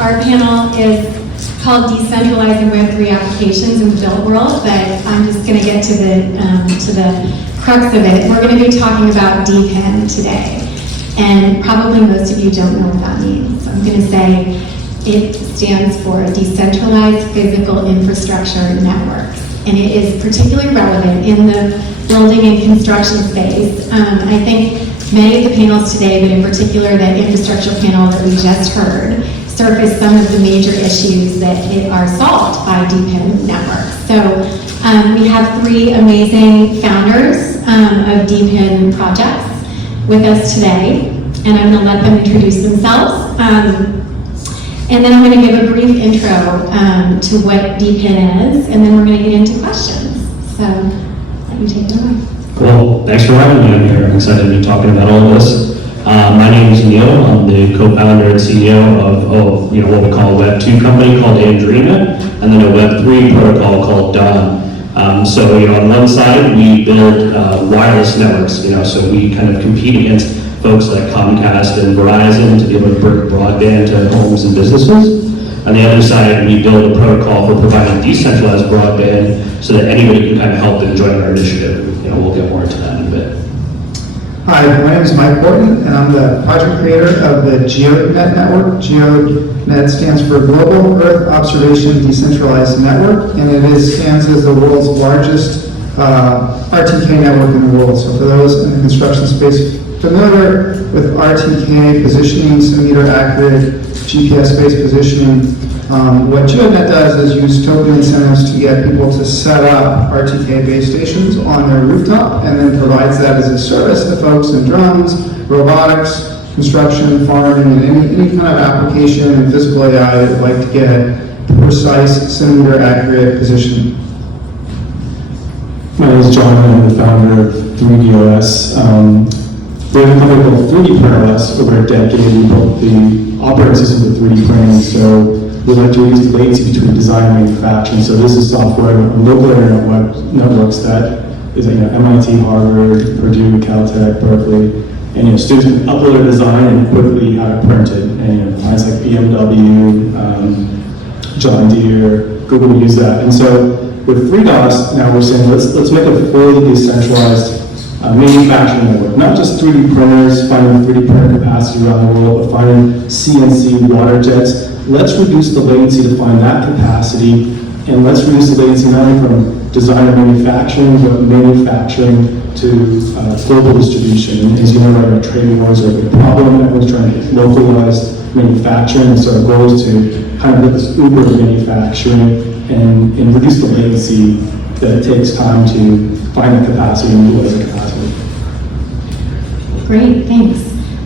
Our panel is called Decentralized and Web 3 Applications in the Built World, but I'm just going to get to the crux of it. We're going to be talking about DPIN today, and probably most of you don't know what that means. So I'm going to say it stands for Decentralized Physical Infrastructure Networks, and it is particularly relevant in the building and construction space. I think many of the panels today, but in particular the infrastructure panel that we just heard, surface some of the major issues that are solved by DPIN networks. So we have three amazing founders of DPIN projects with us today, and I'm going to let them introduce themselves. And then I'm going to give a brief intro to what DPIN is, and then we're going to get into questions. So let me take it away. Well, thanks for having me. I'm here. I'm excited to be talking about all of this. My name is Neil. I'm the co-founder and CEO of what we call a Web 2 company called Andrina, and then a Web 3 protocol called DPIN. So on one side we build wireless networks. So we kind of compete against folks like Comcast and Verizon to be able to bring broadband to homes and businesses. On the other side, we build a protocol for providing decentralized broadband so that anybody can kind of help and join our initiative. We'll get more into that in a bit. Hi, my name is Mike Borton, and I'm the project creator of the GeoNet network. GeoNet stands for Global Earth Observation Decentralized Network, and it stands as the world's largest RTK network in the world. So for those in the construction space familiar with RTK positioning, centimeter accurate, GPS-based positioning, what GeoNet does is use token incentives to get people to set up RTK base stations on their rooftop, and then provides that as a service to folks in drones, robotics, construction, farming, and any kind of application in physical AI that would like to get precise, centimeter accurate positioning. My name is John, I'm the founder of 3DOS. We have a company called 3DPINs. Over a decade, we built the operating system for 3D printing, so we like to reduce the latency between design and manufacturing. So this is software on local internet networks that is MIT, Harvard, Purdue, Caltech, Berkeley, and students can upload a design and quickly have it printed. And clients like BMW, John Deere, Google use that. And so with 3DOS, now we're saying let's make a fully decentralized manufacturing network, not just 3D printers, finding 3D printer capacity around the world, but finding CNC water jets. Let's reduce the latency to find that capacity, and let's reduce the latency not only from design and manufacturing, but manufacturing to global distribution. And as you know, right now, trade wars are a big problem. Everyone's trying to get localized manufacturing, so our goal is to kind of get this Uber of manufacturing and reduce the latency that it takes time to find the capacity and utilize the capacity. Great, thanks.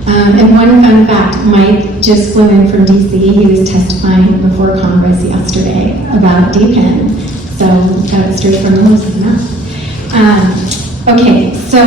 And one fun fact, Mike just flew in from DC. He was testifying before Congress yesterday about DPIN. So got it straight from the horse's mouth. Okay, so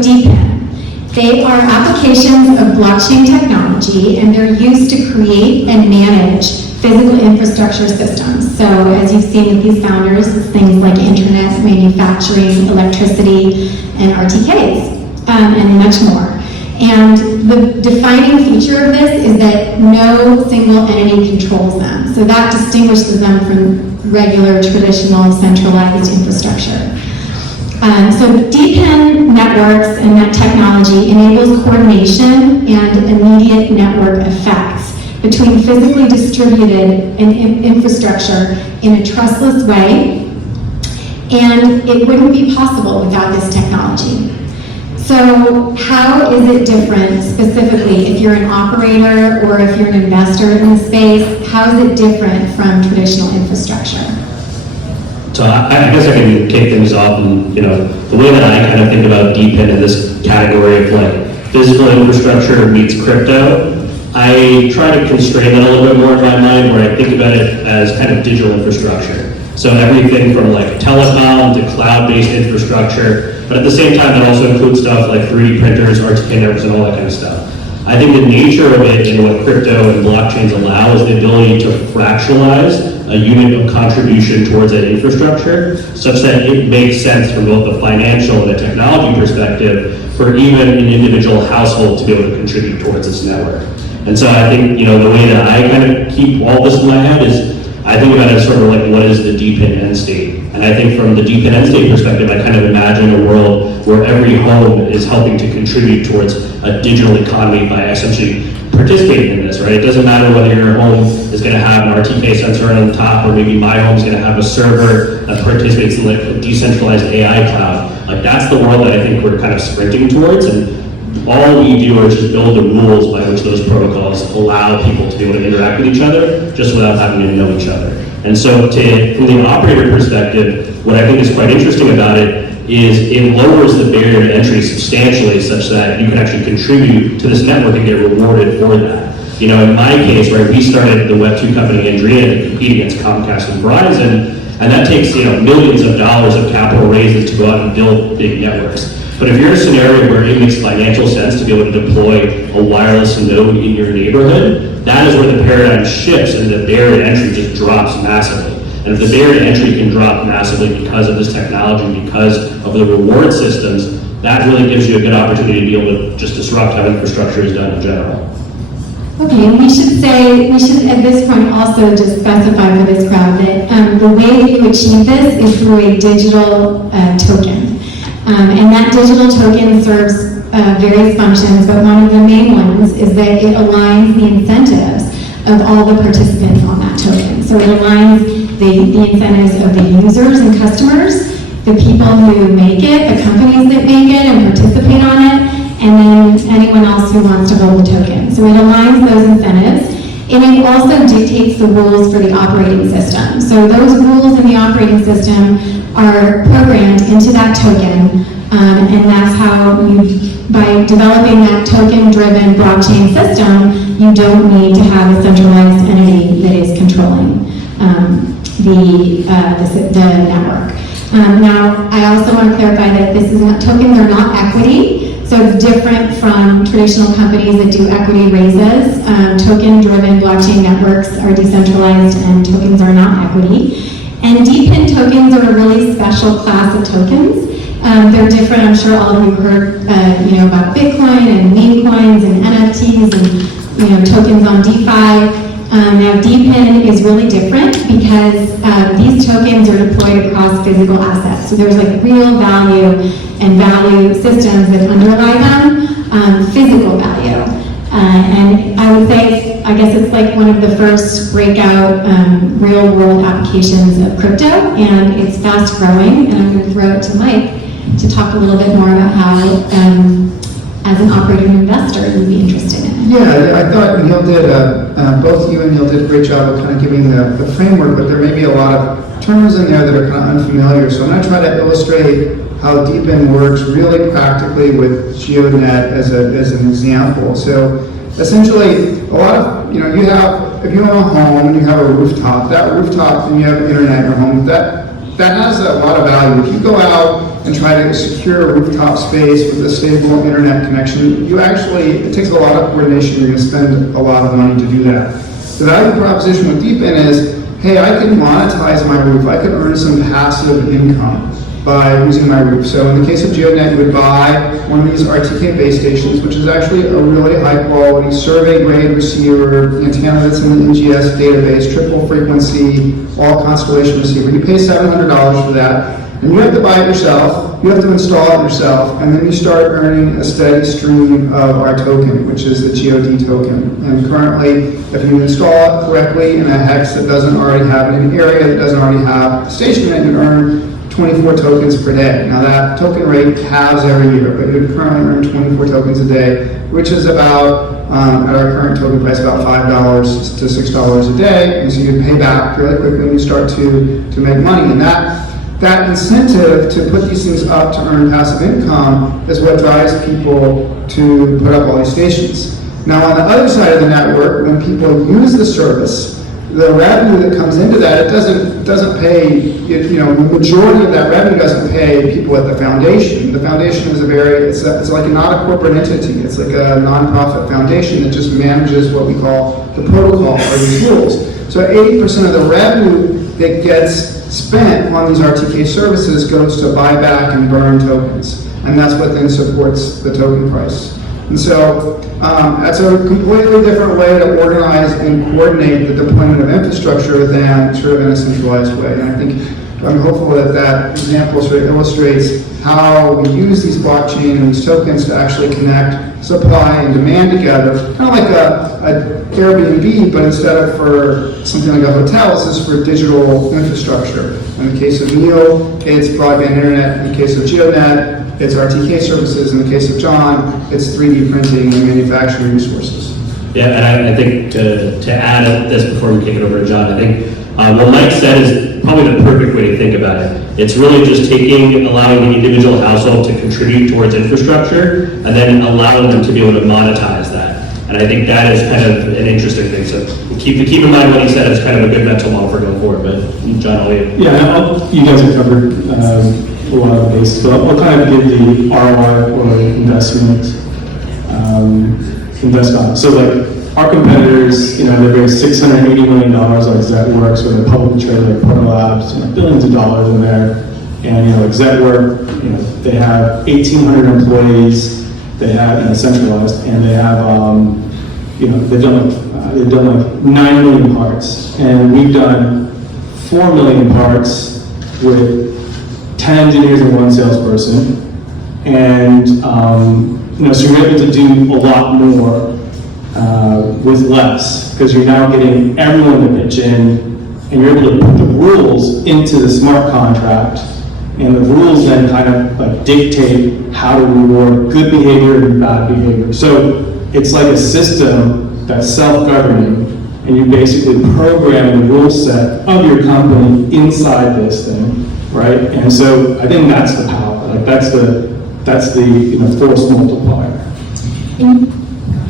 DPIN. They are applications of blockchain technology, and they're used to create and manage physical infrastructure systems. So as you've seen with these founders, it's things like internet, manufacturing, electricity, and RTKs, and much more. And the defining feature of this is that no single entity controls them. So that distinguishes them from regular, traditional, centralized infrastructure. So DPIN networks and that technology enables coordination and immediate network effects between physically distributed infrastructure in a trustless way, and it wouldn't be possible without this technology. So how is it different specifically if you're an operator or if you're an investor in the space? How is it different from traditional infrastructure? So I guess I can kick things off, and the way that I kind of think about DPIN in this category of like physical infrastructure meets crypto, I try to constrain that a little bit more in my mind, where I think about it as kind of digital infrastructure. So everything from like telecom to cloud-based infrastructure, but at the same time that also includes stuff like 3D printers, RTK networks, and all that kind of stuff. I think the nature of it and what crypto and blockchains allow is the ability to fractionalize a unit of contribution towards that infrastructure, such that it makes sense from both the financial and the technology perspective for even an individual household to be able to contribute towards this network. And so I think, the way that I kind of keep all this in my head is, I think about it as sort of like, what is the DPIN end state? And I think from the DPIN end state perspective, I kind of imagine a world where every home is helping to contribute towards a digital economy by essentially participating in this, right? It doesn't matter whether your home is going to have an RTK sensor on the top, or maybe my home is going to have a server that participates in like a decentralized AI cloud. Like that's the world that I think we're kind of sprinting towards, and all we do is just build the rules by which those protocols allow people to be able to interact with each other just without having to know each other. And so from the operator perspective, what I think is quite interesting about it is it lowers the barrier to entry substantially such that you can actually contribute to this network and get rewarded for that. In my case, right, we started the Web2 company Andrea to compete against Comcast and Verizon, and that takes millions of dollars of capital raises to go out and build big networks. But if you're in a scenario where it makes financial sense to be able to deploy a wireless node in your neighborhood, that is where the paradigm shifts and the barrier to entry just drops massively. And if the barrier to entry can drop massively because of this technology, because of the reward systems, that really gives you a good opportunity to be able to just disrupt how infrastructure is done in general. Okay, and we should at this point also just specify for this crowd that the way that you achieve this is through a digital token. And that digital token serves various functions, but one of the main ones is that it aligns the incentives of all the participants on that token. So it aligns the incentives of the users and customers, the people who make it, the companies that make it and participate on it, and then anyone else who wants to hold the token. So it aligns those incentives, and it also dictates the rules for the operating system. So those rules in the operating system are programmed into that token, and that's how by developing that token-driven blockchain system, you don't need to have a centralized entity that is controlling the network. Now, I also want to clarify that tokens are not equity, so it's different from traditional companies that do equity raises. Token-driven blockchain networks are decentralized, and tokens are not equity. And DPIN tokens are a really special class of tokens. They're different. I'm sure all of you heard, about Bitcoin and meme coins and NFTs and tokens on DeFi. Now DPIN is really different because these tokens are deployed across physical assets. So there's like real value and value systems that underlie them, physical value. And I would say, I guess it's like one of the first breakout real world applications of crypto, and it's fast growing. And I'm going to throw it to Mike to talk a little bit more about how, as an operator and investor, you'd be interested in it. Yeah, I thought Neil did, both you and Neil did a great job of kind of giving the framework, but there may be a lot of terms in there that are kind of unfamiliar. So I'm going to try to illustrate how DPIN works really practically with GeoNet as an example. So essentially, a lot of, if you own a home and you have a rooftop, that rooftop, and you have internet in your home, that has a lot of value. If you go out and try to secure a rooftop space with a stable internet connection, it takes a lot of coordination. You're going to spend a lot of money to do that. The value proposition with DPIN is, hey, I can monetize my roof. I can earn some passive income by using my roof. So in the case of GeoNet, you would buy one of these RTK base stations, which is actually a really high quality survey grade receiver, antenna that's in the NGS database, triple frequency, all constellation receiver. You pay $700 for that, and you have to buy it yourself, you have to install it yourself, and then you start earning a steady stream of our token, which is the GOD token. And currently, if you install it correctly in a hex that doesn't already have it, in an area that doesn't already have a station, then you earn 24 tokens per day. Now that token rate halves every year, but you would currently earn 24 tokens a day, which is about, at our current token price, about $5 to $6 a day. And so you pay back really quickly when you start to make money. And that incentive to put these things up to earn passive income is what drives people to put up all these stations. Now on the other side of the network, when people use the service, the revenue that comes into that, it doesn't pay, the majority of that revenue doesn't pay people at the foundation. The foundation is it's like not a corporate entity. It's like a nonprofit foundation that just manages what we call the protocol or these rules. So 80% of the revenue that gets spent on these RTK services goes to buy back and burn tokens. And that's what then supports the token price. And so that's a completely different way to organize and coordinate the deployment of infrastructure than sort of in a centralized way. And I think I'm hopeful that that example sort of illustrates how we use these blockchain and these tokens to actually connect supply and demand together, kind of like a Airbnb, but instead of for something like a hotel, this is for digital infrastructure. In the case of Neil, it's broadband internet. In the case of GeoNet, it's RTK services. In the case of John, it's 3D printing and manufacturing resources. Yeah, and I think to add this before we kick it over to John, I think what Mike said is probably the perfect way to think about it. It's really just allowing the individual household to contribute towards infrastructure and then allowing them to be able to monetize that. And I think that is kind of an interesting thing. So keep in mind what he said is kind of a good mental model for going forward. But John, I'll leave. Yeah, you guys have covered a lot of the bases, but I'll kind of give the ROI or investment. So like our competitors, they raised $680 million like ZetWorks, with a publicly traded like Portal Labs, billions of dollars in there. And like ZetWorks, they have 1,800 employees. They have centralized, and they have they've done like 9 million parts, and we've done 4 million parts with 10 engineers and 1 salesperson, and so you're able to do a lot more with less, because you're now getting everyone to pitch in, and you're able to put the rules into the smart contract, and the rules then kind of like dictate how to reward good behavior and bad behavior. So it's like a system that's self-governing, and you basically program the rule set of your company inside this thing, right? And so I think that's the power. Like that's the force multiplier.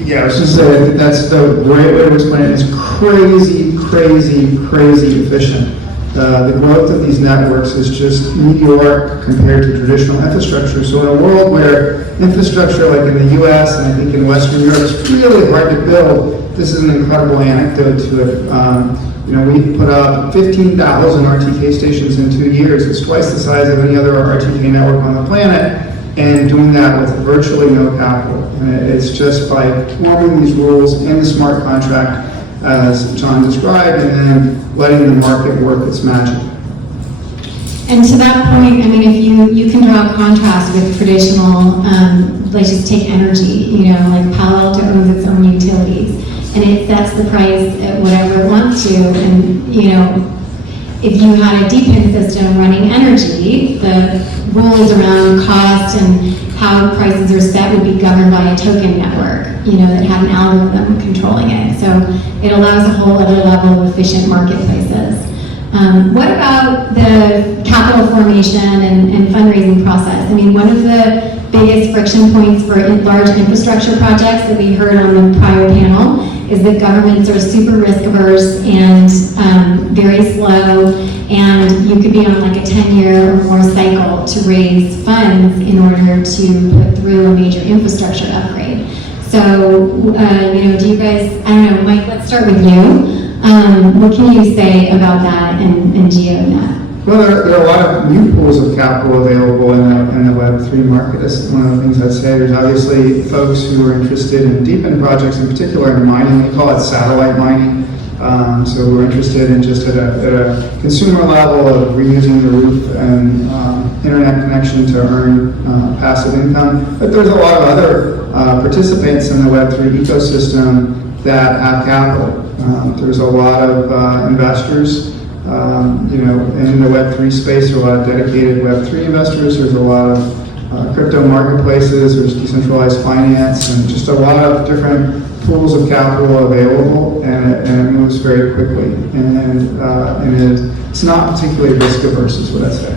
Yeah, I was just saying that's the right way to explain it. It's crazy, crazy, crazy efficient. The growth of these networks is just meteoric compared to traditional infrastructure. So in a world where infrastructure, like in the US and I think in Western Europe, is really hard to build, this is an incredible anecdote to it. We put up 15,000 RTK stations in 2 years. It's twice the size of any other RTK network on the planet, and doing that with virtually no capital. And it's just by forming these rules in the smart contract, as John described, and then letting the market work its magic. And to that point, I mean, if you can draw a contrast with traditional, let's just take energy, like Palo Alto owns its own utilities, and it sets the price at whatever it wants to, and, if you had a DPIN system running energy, the rules around cost and how prices are set would be governed by a token network, that had an algorithm controlling it. So it allows a whole other level of efficient marketplaces. What about the capital formation and fundraising process? I mean, one of the biggest friction points for large infrastructure projects that we heard on the prior panel is that governments are super risk averse and very slow, and you could be on like a 10-year or more cycle to raise funds in order to put through a major infrastructure upgrade. So, do you guys, I don't know, Mike, let's start with you. What can you say about that and GeoNet? Well, there are a lot of new pools of capital available in the Web3 market. That's one of the things I'd say. There's obviously folks who are interested in DPIN projects, in particular in mining. We call it satellite mining. So we're interested in just at a consumer level of reusing the roof and internet connection to earn passive income. But there's a lot of other participants in the Web3 ecosystem that have capital. There's a lot of investors. In the Web3 space, there are a lot of dedicated Web3 investors. There's a lot of crypto marketplaces. There's decentralized finance, and just a lot of different pools of capital available, and it moves very quickly. And it's not particularly risk averse, is what I say.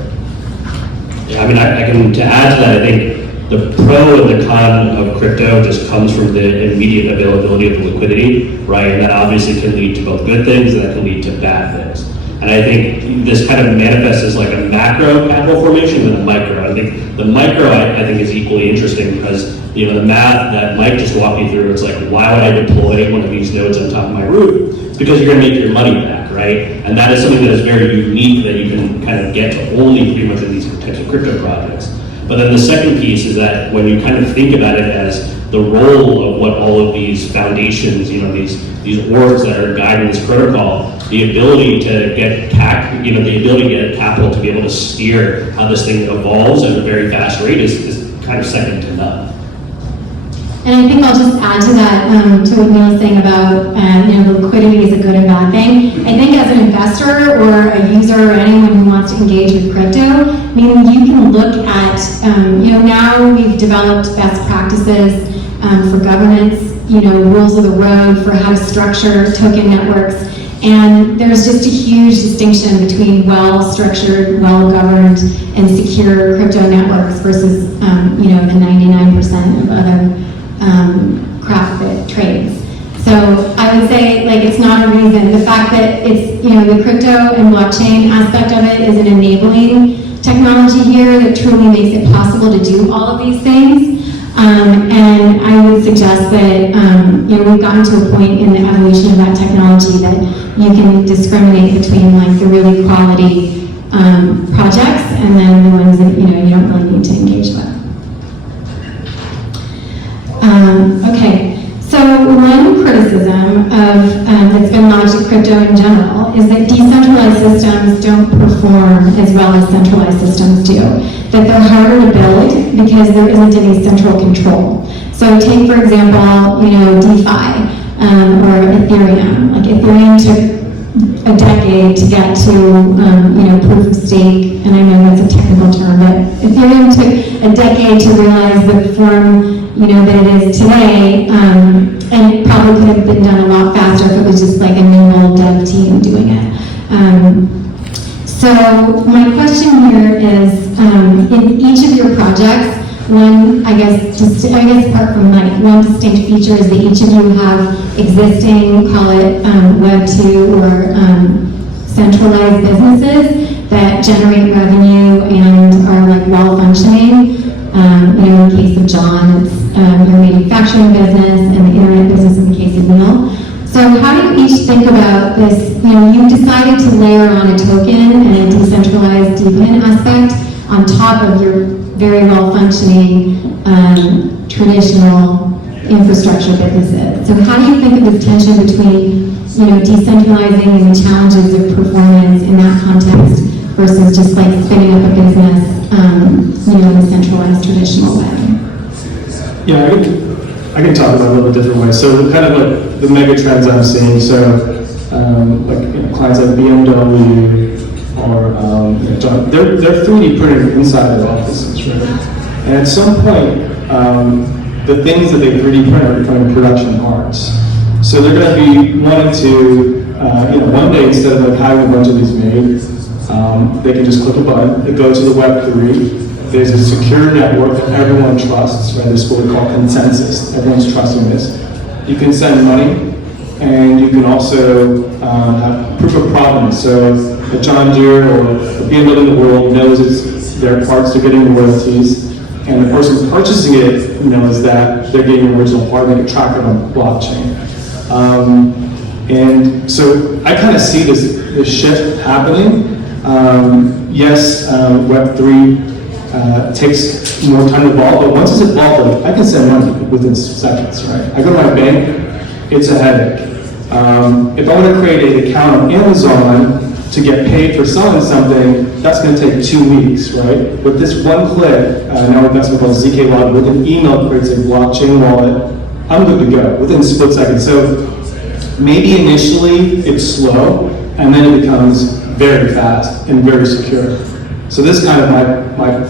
Yeah, I mean, to add to that, I think the pro and the con of crypto just comes from the immediate availability of the liquidity, right? And that obviously can lead to both good things and that can lead to bad things. And I think this kind of manifests as like a macro capital formation and a micro. I think the micro, I think, is equally interesting because, the math that Mike just walked me through, it's like, why would I deploy one of these nodes on top of my roof? It's because you're going to make your money back, right? And that is something that is very unique that you can kind of get to only pretty much in these types of crypto projects. But then the second piece is that when you kind of think about it as the role of what all of these foundations, these orgs that are guiding this protocol, the ability to get the ability to get capital to be able to steer how this thing evolves at a very fast rate is kind of second to none. And I think I'll just add to that, to what Neil was saying about, liquidity is a good and bad thing. I think as an investor or a user or anyone who wants to engage with crypto, you can look at, now we've developed best practices for governance, rules of the road for how to structure token networks. And there's just a huge distinction between well-structured, well-governed, and secure crypto networks versus, the 99% of other crap that trades. So I would say, it's not a reason. The fact that it's, the crypto and blockchain aspect of it is an enabling technology here that truly makes it possible to do all of these things. And I would suggest that, we've gotten to a point in the evolution of that technology that you can discriminate between the really quality projects and then the ones that, you don't really need to engage with. Okay, so one criticism that's been lodged at crypto in general is that decentralized systems don't perform as well as centralized systems do. That they're harder to build because there isn't any central control. So take, for example, DeFi or Ethereum. Ethereum took a decade to get to, proof of stake, and I know that's a technical term, but Ethereum took a decade to realize the form that it is today, and it probably could have been done a lot faster if it was just a nimble dev team doing it. So my question here is, in each of your projects, apart from one distinct feature is that each of you have existing, call it Web 2 or centralized businesses that generate revenue and are well-functioning. In the case of John, it's your manufacturing business, and the internet business in the case of Neil. So how do you each think about this? You've decided to layer on a token and a decentralized DPIN aspect on top of your very well-functioning traditional infrastructure businesses. So how do you think of this tension between decentralizing and the challenges of performance in that context versus just spinning up a business in a centralized traditional way? Yeah, I can talk about it a little bit different way. So kind of the mega trends I'm seeing. So clients like BMW or John, they're 3D printed inside their offices, right? And at some point, the things that they 3D print are becoming production parts. So they're going to be wanting to, one day instead of having a bunch of these made, they can just click a button, they go to the Web3. There's a secure network that everyone trusts, right? There's what we call consensus. Everyone's trusting this. You can send money, and you can also have proof of provenance. So a John Deere or a BMW in the world knows it's their parts, they're getting royalties, and the person purchasing it knows that they're getting an original part, they can track it on blockchain. And so I kind of see this shift happening. Yes, Web3 takes more time to evolve, but once it's evolved, I can send money within seconds, right? I go to my bank, it's a headache. If I want to create an account on Amazon to get paid for selling something, that's going to take 2 weeks, right? With this one click, now that's what we call ZK Log, with an email creates a blockchain wallet, I'm good to go within a split second. So maybe initially it's slow, and then it becomes very fast and very secure. So this is kind of my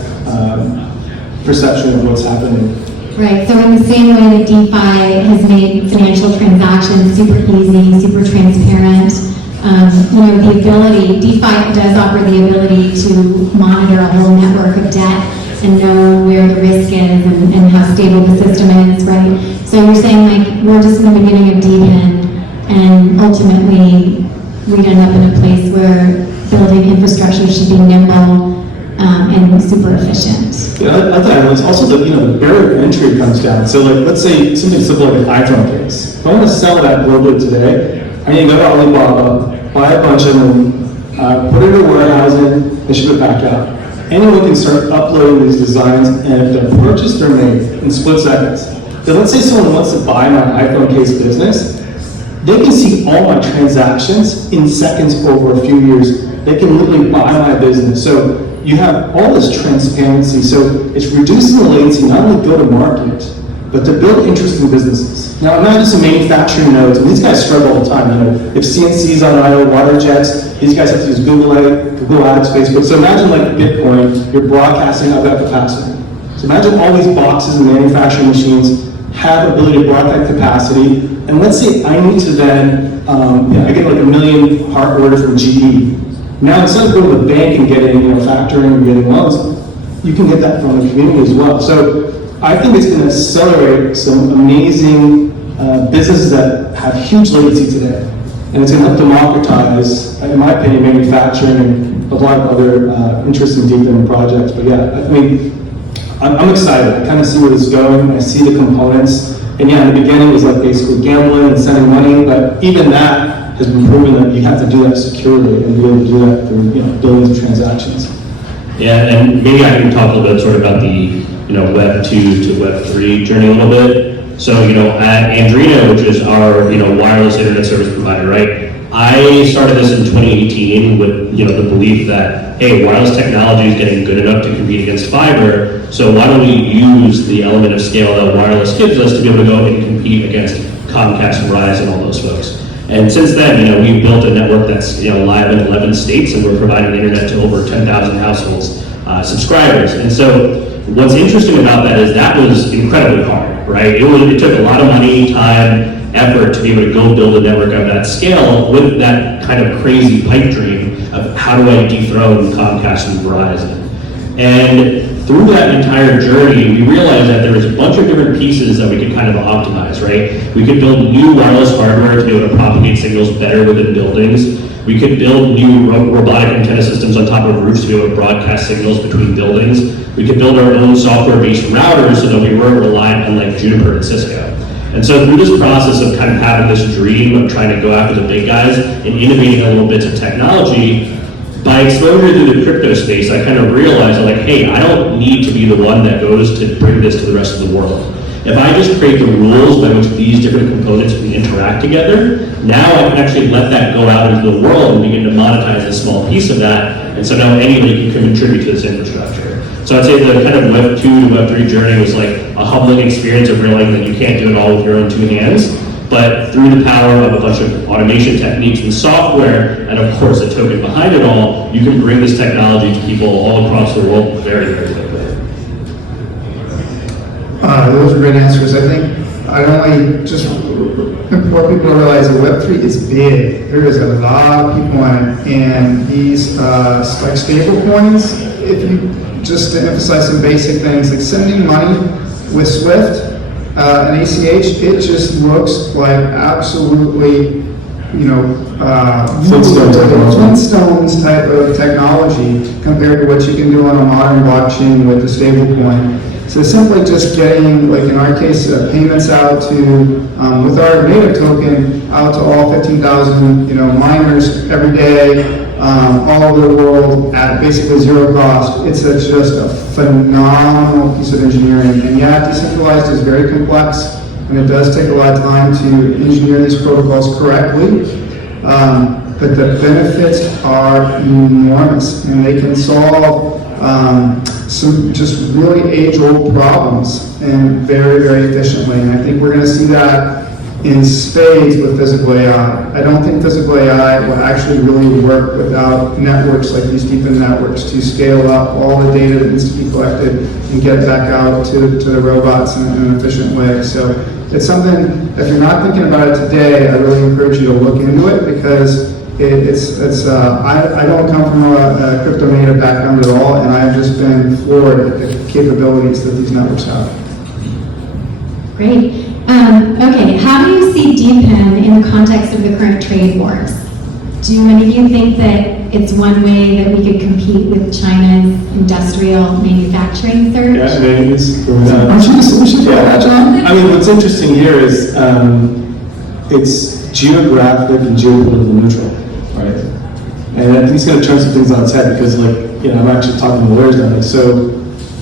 perception of what's happening. Right, so in the same way that DeFi has made financial transactions super easy, super transparent, the ability, DeFi does offer the ability to monitor a whole network of debt and know where the risk is and how stable the system is, right? So you're saying we're just in the beginning of DPIN, and ultimately we'd end up in a place where building infrastructure should be nimble and super efficient. Yeah, I thought it's also the barrier of entry comes down. So let's say something simple like an iPhone case. If I want to sell that globally today, I need to go to Alibaba, buy a bunch of them, put it in a warehousing, and ship it back out. Anyone can start uploading these designs, and if they're purchased or made in split seconds, that let's say someone wants to buy my iPhone case business, they can see all my transactions in seconds over a few years. They can literally buy my business. So you have all this transparency. So it's reducing the latency, not only go to market, but to build interesting businesses. Now, not just in manufacturing nodes, and these guys struggle all the time. You know, if CNC's on idle, water jets, these guys have to use Google Ads, Facebook. So imagine like Bitcoin, you're broadcasting out that capacity. So imagine all these boxes and manufacturing machines have ability to broadcast capacity. And let's say I need to then, I get like 1 million part order from GE. Now instead of going to the bank and getting, factoring and getting loans, you can get that from the community as well. So I think it's going to accelerate some amazing businesses that have huge latency today. And it's going to help democratize, in my opinion, manufacturing and a lot of other interesting DPIN projects. But yeah, I mean, I'm excited. I kind of see where this is going. I see the components. And yeah, in the beginning it was like basically gambling and sending money, but even that has been proven that you have to do that securely and be able to do that through billions of transactions. Yeah, and maybe I can talk a little bit sort of about the Web 2 to Web 3 journey a little bit. So at Andrina, which is our wireless internet service provider, right? I started this in 2018 with the belief that hey, wireless technology is getting good enough to compete against fiber. So why don't we use the element of scale that wireless gives us to be able to go and compete against Comcast, Verizon, all those folks. And since then, we've built a network that's live in 11 states, and we're providing internet to over 10,000 households, subscribers. And so what's interesting about that is that was incredibly hard, right? It took a lot of money, time, effort to be able to go build a network of that scale with that kind of crazy pipe dream of how do I dethrone Comcast and Verizon. And through that entire journey, we realized that there was a bunch of different pieces that we could kind of optimize, right? We could build new wireless hardware to be able to propagate signals better within buildings. We could build new robotic antenna systems on top of roofs to be able to broadcast signals between buildings. We could build our own software-based routers so that we weren't reliant on like Juniper and Cisco. And so through this process of kind of having this dream of trying to go after the big guys and innovating a little bits of technology, by exposure to the crypto space, I kind of realized like, hey, I don't need to be the one that goes to bring this to the rest of the world. If I just create the rules by which these different components can interact together, now I can actually let that go out into the world and begin to monetize a small piece of that. And so now anybody can contribute to this infrastructure. So I'd say the kind of Web 2 to Web 3 journey was like a humbling experience of realizing that you can't do it all with your own two hands. But through the power of a bunch of automation techniques and software, and of course a token behind it all, you can bring this technology to people all across the world very, very quickly. Those are great answers. I think I only just important people to realize that Web3 is big. There is a lot of people on it, and these like stable coins, if you just to emphasize some basic things, like sending money with Swift and ACH, it just looks like absolutely, Flintstones type of technology compared to what you can do on a modern blockchain with a stable coin. So simply just getting, like in our case, payments out to, with our native token, out to all 15,000, miners every day, all over the world at basically zero cost. It's just a phenomenal piece of engineering. And yeah, decentralized is very complex, and it does take a lot of time to engineer these protocols correctly. But the benefits are enormous, and they can solve some just really age-old problems and very, very efficiently. And I think we're going to see that in spades with physical AI. I don't think physical AI will actually really work without networks like these DPIN networks to scale up all the data that needs to be collected and get back out to the robots in an efficient way. So it's something, if you're not thinking about it today, I really encourage you to look into it, because I don't come from a crypto native background at all, and I've just been floored at the capabilities that these networks have. Great. Okay, how do you see DPIN in the context of the current trade wars? Do many of you think that it's one way that we could compete with China's industrial manufacturing surge? Yeah, aren't you the solution for that, John? I mean, what's interesting here is it's geographic and geopolitical neutral, right? And I think it's going to turn some things on its head, because, I'm actually talking to lawyers now. So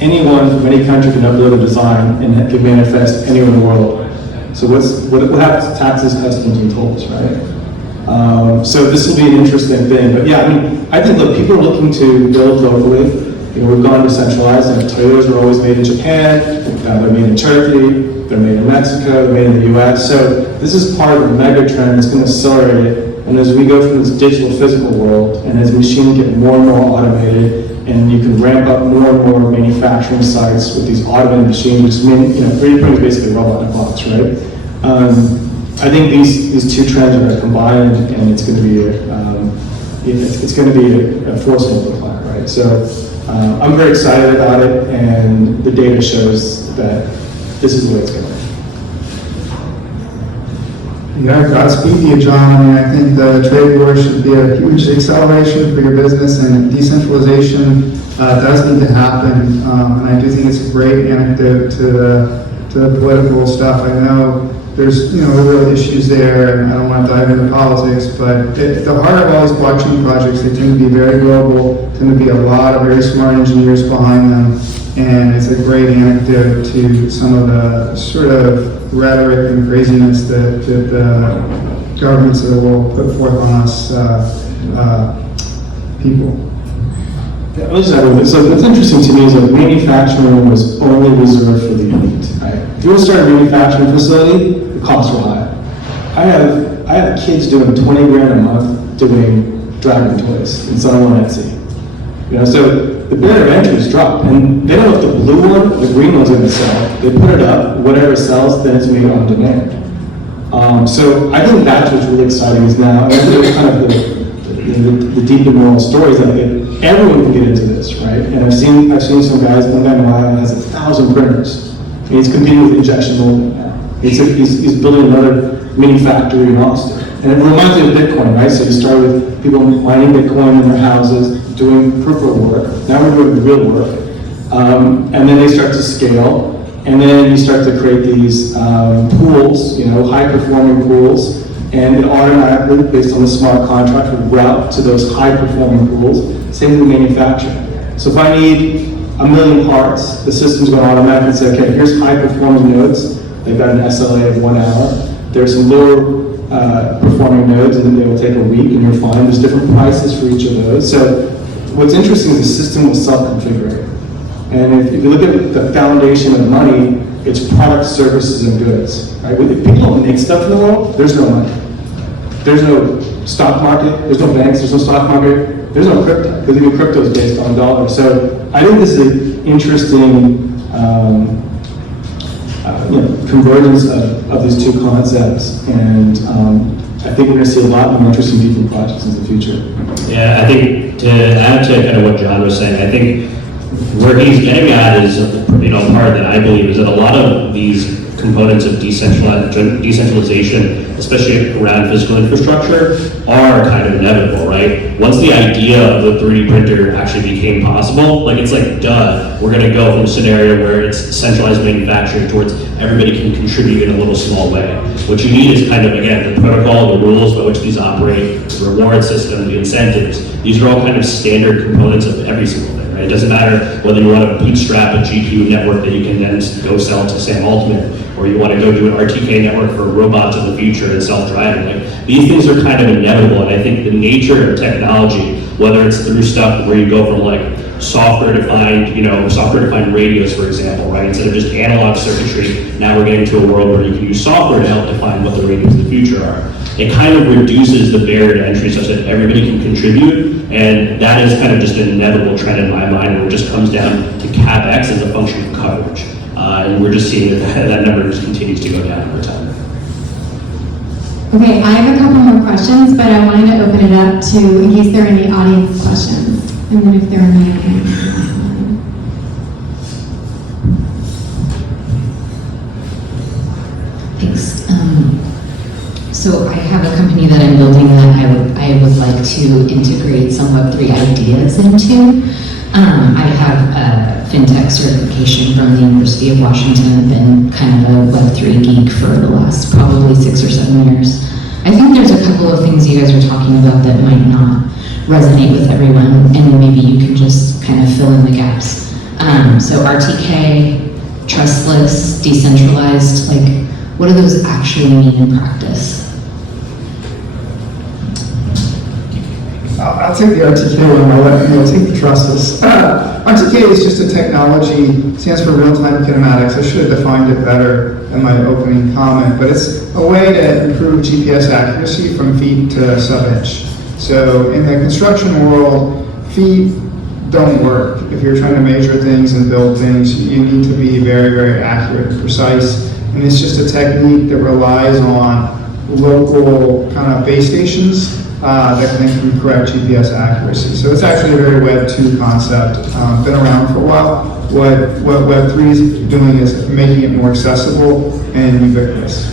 anyone from any country can upload a design and it can manifest anywhere in the world. So what happens to taxes, customs, and tolls, right? So this will be an interesting thing. But yeah, I mean, I think, look, people are looking to build locally. You know, we've gone decentralized, and Toyotas were always made in Japan, they're made in Turkey, they're made in Mexico, they're made in the US. So this is part of a mega trend that's going to accelerate it. And as we go from this digital physical world, and as machines get more and more automated, and you can ramp up more and more manufacturing sites with these automated machines, which mean, you know, 3D printing is basically a robot in a box, right? I think these two trends are going to combine, and it's going to be a force multiplier, right? So I'm very excited about it, and the data shows that this is the way it's going. Yeah, Godspeed to you, John. I mean, I think the trade war should be a huge acceleration for your business, and decentralization does need to happen. And I do think it's a great anecdote to the political stuff. I know there's, you know, real issues there, and I don't want to dive into politics, but at the heart of all these blockchain projects, they tend to be very global, tend to be a lot of very smart engineers behind them, and it's a great anecdote to some of the sort of rhetoric and craziness that the governments of the world put forth on us people. Yeah, I'll just add one thing. So what's interesting to me is that manufacturing was only reserved for the elite, right? If you want to start a manufacturing facility, the costs were high. I have kids doing 20 grand a month doing dragon toys and selling on Etsy. You know, so the barrier of entry is dropped, and they don't know if the blue one or the green one's going to sell. They put it up, whatever sells, then it's made on demand. So I think that's what's really exciting is now, and I think it's kind of the deep and moral stories that everyone can get into this, right? And I've seen some guys, one guy in Ohio has 1,000 printers, and he's competing with injection molding now. He's building another mini factory in Austin. And it reminds me of Bitcoin, right? So you start with people mining Bitcoin in their houses, doing peripheral work. Now we're doing the real work. And then they start to scale. And then you start to create these pools, you know, high-performing pools. And it automatically, based on the smart contract, will route to those high-performing pools. Same with manufacturing. So if I need 1 million parts, the system's going to automatically say, okay, here's high-performing nodes. They've got an SLA of 1 hour. There's some lower performing nodes, and they will take a week, and you're fine. There's different prices for each of those. So what's interesting is the system will self-configure. And if you look at the foundation of money, it's products, services, and goods. Right? If people don't make stuff in the world, there's no money. There's no stock market, there's no banks, there's no stock market, there's no crypto, because even crypto is based on dollars. So I think this is an interesting convergence of these two concepts, and I think we're going to see a lot more interesting DePIN projects in the future. Yeah, I think to add to kind of what John was saying, I think where he's getting at is, you know, part that I believe is that a lot of these components of decentralization, especially around physical infrastructure, are kind of inevitable, right? Once the idea of the 3D printer actually became possible, like it's like, duh, we're going to go from a scenario where it's centralized manufacturing towards everybody can contribute in a little small way. What you need is kind of, again, the protocol, the rules by which these operate, the reward system, the incentives. These are all kind of standard components of every single thing, right? It doesn't matter whether you want to bootstrap a GPU network that you can then go sell to Sam Altman, or you want to go do an RTK network for robots of the future and self-driving. Like, these things are kind of inevitable, and I think the nature of technology, whether it's through stuff where you go from like software-defined radios, for example, right? Instead of just analog circuitry, now we're getting to a world where you can use software to help define what the radios of the future are. It kind of reduces the barrier to entry such that everybody can contribute, and that is kind of just an inevitable trend in my mind, where it just comes down to CapEx as a function of coverage. And we're just seeing that number just continues to go down over time. Okay, I have a couple more questions, but I wanted to open it up to in case there are any audience questions. And then if there are any, I can answer the last one. Thanks. So I have a company that I'm building that I would like to integrate some Web3 ideas into. I have a fintech certification from the University of Washington. I've been kind of a Web3 geek for the last probably 6 or 7 years. I think there's a couple of things you guys are talking about that might not resonate with everyone, and maybe you can just kind of fill in the gaps. So RTK, Trustless, Decentralized, like, what do those actually mean in practice? I'll take the RTK one, I'll take the Trustless. RTK is just a technology, stands for real-time kinematics. I should have defined it better in my opening comment, but it's a way to improve GPS accuracy from feet to sub-inch. So in the construction world, feet don't work. If you're trying to measure things and build things, you need to be very, very accurate and precise. And it's just a technique that relies on local kind of base stations that can correct GPS accuracy. So it's actually a very Web 2 concept, been around for a while. What Web 3 is doing is making it more accessible and ubiquitous.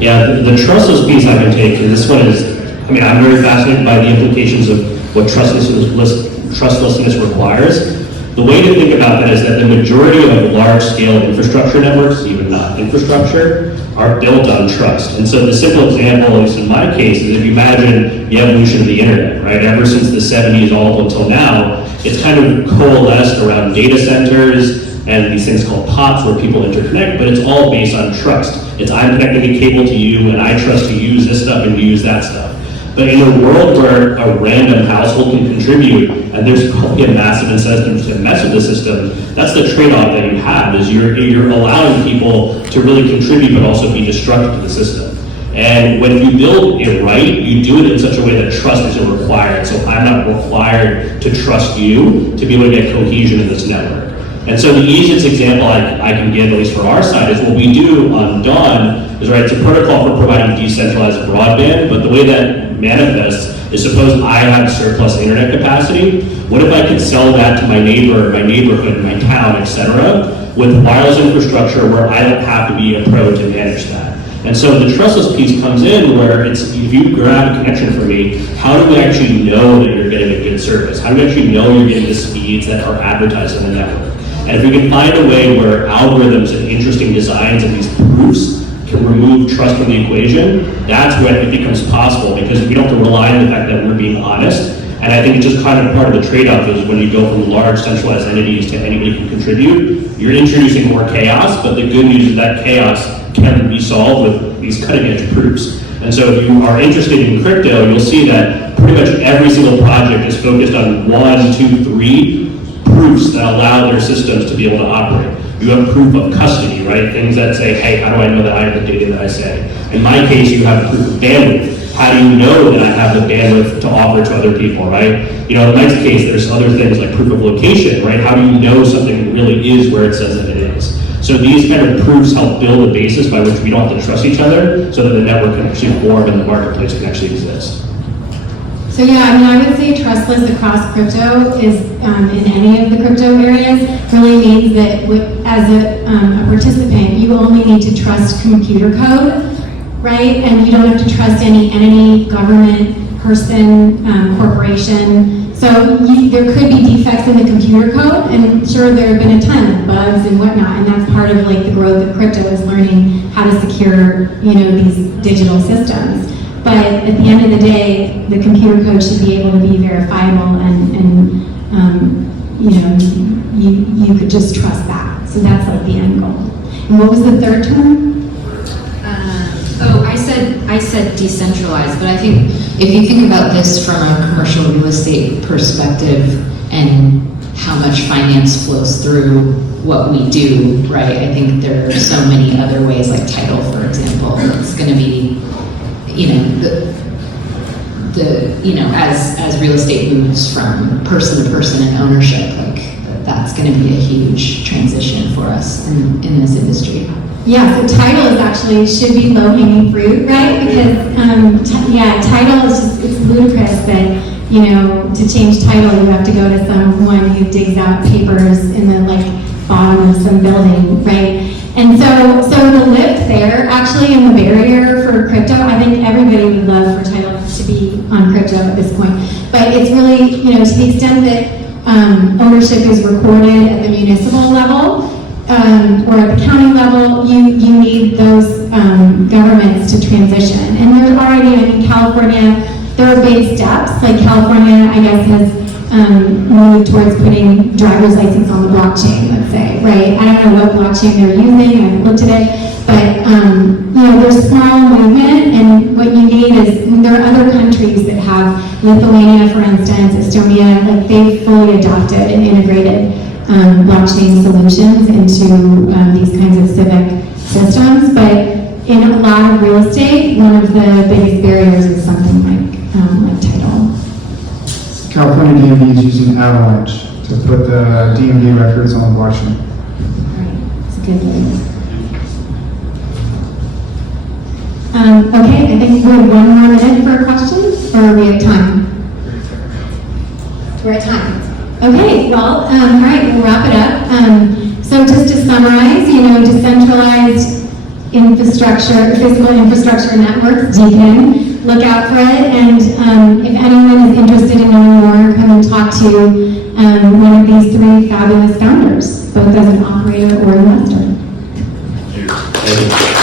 Yeah, the trustless piece I can take, and this one is, I mean, I'm very fascinated by the implications of what trustlessness requires. The way to think about that is that the majority of large-scale infrastructure networks, even not infrastructure, are built on trust. And so the simple example, at least in my case, is if you imagine the evolution of the internet, right? Ever since the 70s all up until now, it's kind of coalesced around data centers and these things called POPs where people interconnect, but it's all based on trust. It's I'm connecting a cable to you and I trust to use this stuff and use that stuff. But in a world where a random household can contribute, and there's probably a massive incentive to mess with the system, that's the trade-off that you have, is you're allowing people to really contribute but also be destructive to the system. And when you build it right, you do it in such a way that trust isn't required. So I'm not required to trust you to be able to get cohesion in this network. And so the easiest example I can give, at least for our side, is what we do on Dawn is, right, it's a protocol for providing decentralized broadband, but the way that manifests is suppose I have surplus internet capacity. What if I could sell that to my neighbor, my neighborhood, my town, etc., with wireless infrastructure where I don't have to be a pro to manage that? And so the trustless piece comes in where it's, if you grab a connection from me, how do we actually know that you're getting a good service? How do we actually know you're getting the speeds that are advertised in the network? And if we can find a way where algorithms and interesting designs and these proofs can remove trust from the equation, that's when it becomes possible, because we don't have to rely on the fact that we're being honest. And I think it's just kind of part of the trade-off is when you go from large centralized entities to anybody can contribute, you're introducing more chaos, but the good news is that chaos can be solved with these cutting-edge proofs. And so if you are interested in crypto, you'll see that pretty much every single project is focused on 1, 2, 3 proofs that allow their systems to be able to operate. You have proof of custody, right? Things that say, hey, how do I know that I have the data that I say? In my case, you have proof of bandwidth. How do you know that I have the bandwidth to offer to other people, right? You know, in Mike's case, there's other things like proof of location, right? How do you know something really is where it says that it is? So these kind of proofs help build a basis by which we don't have to trust each other so that the network can actually form and the marketplace can actually exist. So yeah, I mean, I would say trustless across crypto is, in any of the crypto areas, really means that as a participant, you only need to trust computer code, right? And you don't have to trust any entity, government, person, corporation. So there could be defects in the computer code, and sure, there have been a ton of bugs and whatnot, and that's part of like the growth of crypto is learning how to secure, you know, these digital systems. But at the end of the day, the computer code should be able to be verifiable, and you know, you could just trust that. So that's like the end goal. And what was the third term? I said decentralized, but I think if you think about this from a commercial real estate perspective and how much finance flows through what we do, right? I think there are so many other ways, like title, for example. It's going to be, you know, you know, as real estate moves from person to person and ownership, like that's going to be a huge transition for us in this industry. Yeah, so title is actually, should be low-hanging fruit, right? Because, title is just, it's ludicrous that, you know, to change title, you have to go to someone who digs out papers in the, like, bottom of some building, right? And so the lift there, actually, and the barrier for crypto, I think everybody would love for title to be on crypto at this point. But it's really, you know, to the extent that ownership is recorded at the municipal level, or at the county level, you need those governments to transition. And there's already, in California, there are big steps. Like California, I guess, has move towards putting driver's license on the blockchain, let's say, right? I don't know what blockchain they're using, I haven't looked at it, but, there's small movement, and what you need is, there are other countries that have, Lithuania, for instance, Estonia, like, they've fully adopted and integrated blockchain solutions into these kinds of civic systems, but in a lot of real estate, one of the biggest barriers is something like title. California DMV is using Avalanche to put the DMV records on the blockchain. Right, it's a good way. Okay, I think we have 1 more minute for questions, or are we at time? We're at time. Okay, well, all right, we'll wrap it up. So just to summarize, decentralized infrastructure, physical infrastructure networks, DPIN, look out for it, and if anyone is interested in knowing more, come and talk to one of these 3 fabulous founders, both as an operator or investor. Thank you.